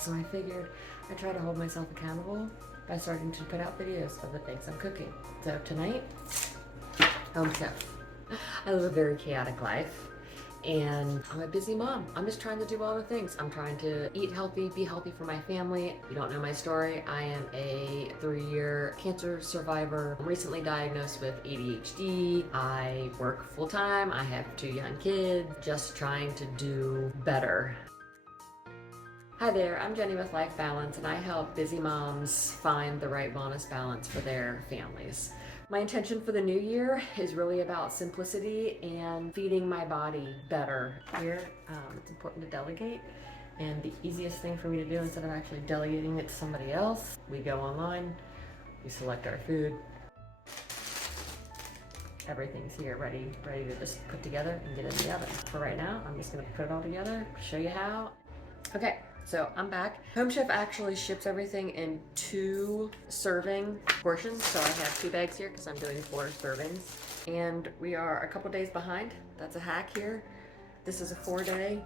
So I figured I'd try to hold myself accountable by starting to put out videos of the things I'm cooking. So tonight, home chef. I live a very chaotic life and I'm a busy mom. I'm just trying to do all the things. I'm trying to eat healthy, be healthy for my family. If you don't know my story, I am a 3-year cancer survivor. I'm recently diagnosed with ADHD. I work full time. I have 2 young kids, just trying to do better. Hi there, I'm Jenny with Life Balance and I help busy moms find the right wellness balance for their families. My intention for the new year is really about simplicity and feeding my body better. Here, it's important to delegate, and the easiest thing for me to do instead of actually delegating it to somebody else, we go online, we select our food, everything's here ready to just put together and get in the oven. For right now, I'm just gonna put it all together, show you how. Okay. So I'm back. Home Chef actually ships everything in 2 serving portions. So I have 2 bags here because I'm doing 4 servings. And we are a couple days behind. That's a hack here. This is a 4-day,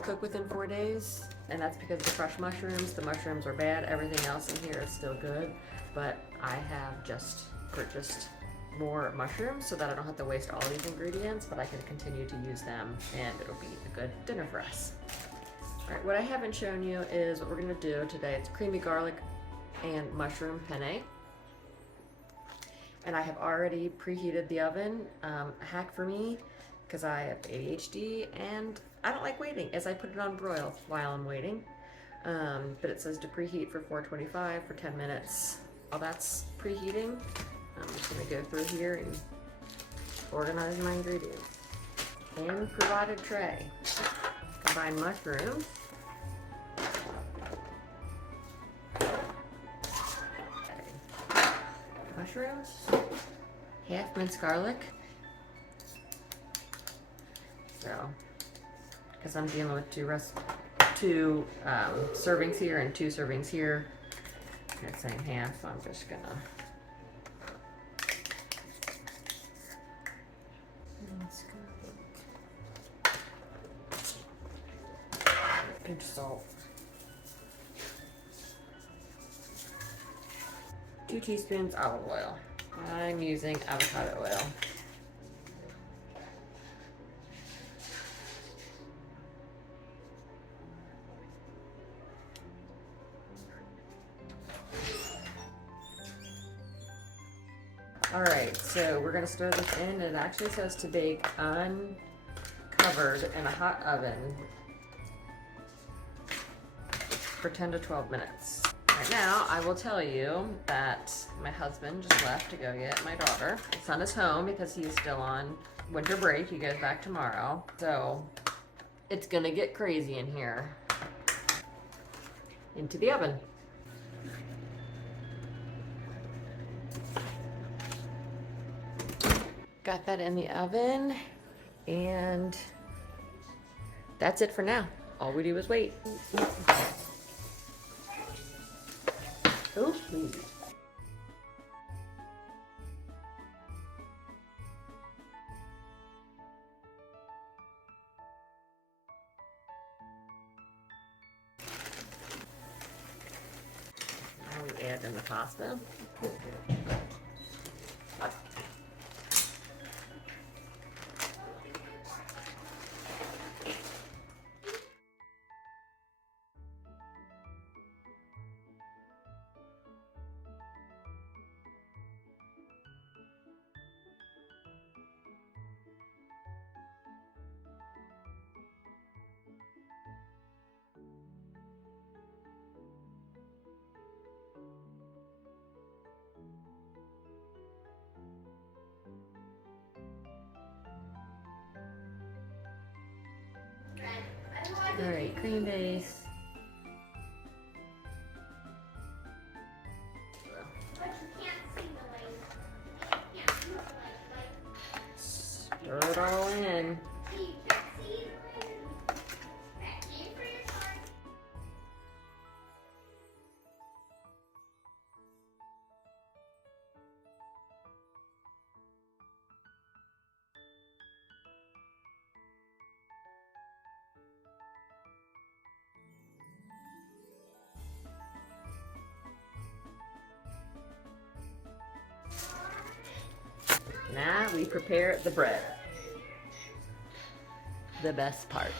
cook within 4 days. And that's because of the fresh mushrooms. The mushrooms are bad. Everything else in here is still good. But I have just purchased more mushrooms so that I don't have to waste all these ingredients, but I can continue to use them and it'll be a good dinner for us. All right, what I haven't shown you is what we're gonna do today. It's creamy garlic and mushroom penne. And I have already preheated the oven. A hack for me, because I have ADHD and I don't like waiting, as I put it on broil while I'm waiting. But it says to preheat for 425 for 10 minutes. While that's preheating, I'm just gonna go through here and organize my ingredients. Hand provided tray. Combine mushrooms, half minced garlic. So, because I'm dealing with 2 servings here and 2 servings here, and it's saying half, so I'm just gonna. Pinch salt. 2 teaspoons olive oil. I'm using avocado oil. All right, so we're gonna stir this in. It actually says to bake uncovered in a hot oven for 10 to 12 minutes. Right now, I will tell you that my husband just left to go get my daughter. My son is home because he is still on winter break. He goes back tomorrow. So it's gonna get crazy in here. Into the oven. Got that in the oven, and that's it for now. All we do is wait. Oh, please. Now we add in the pasta. All right, cream base. Stir it all in. we prepare the bread. The best part.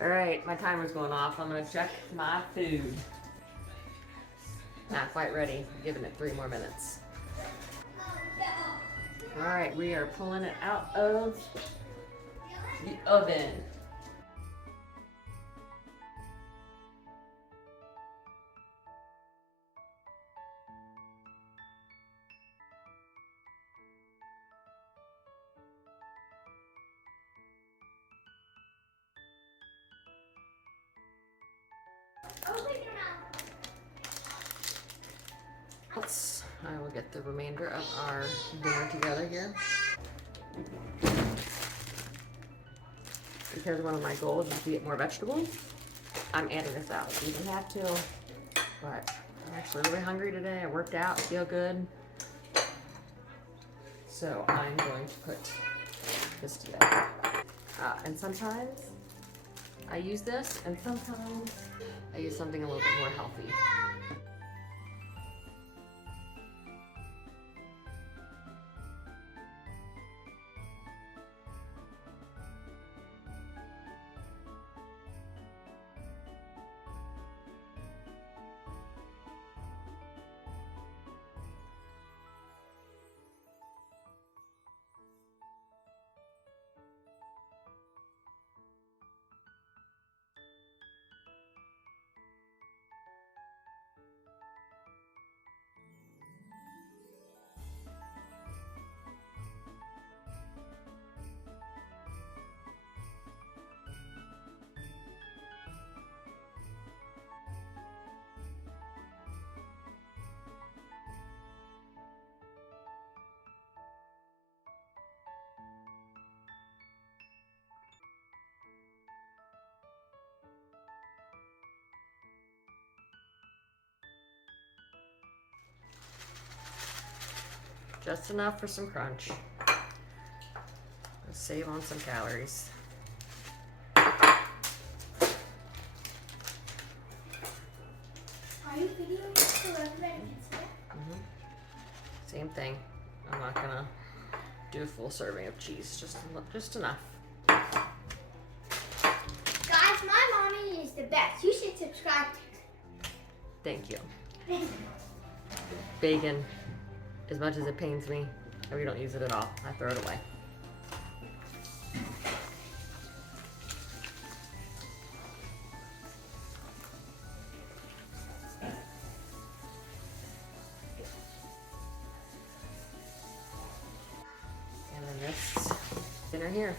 All right, my timer's going off. I'm gonna check my food. Not quite ready. I'm giving it 3 more minutes. All right, we are pulling it out of the oven. I will get the remainder of our dinner together here. Because one of my goals is to get more vegetables, I'm adding this out. You didn't have to, but I'm actually really hungry today. I worked out, feel good. So I'm going to put this together. And sometimes I use this, and sometimes I use something a little bit more healthy. Just enough for some crunch. Let's save on some calories. Are you videoing so everybody can see it? Same thing. I'm not gonna do a full serving of cheese. Just enough. Guys, my mommy is the best. You should subscribe to her. Thank you. Bacon, as much as it pains me, we don't use it at all. I throw it away. And then this dinner here.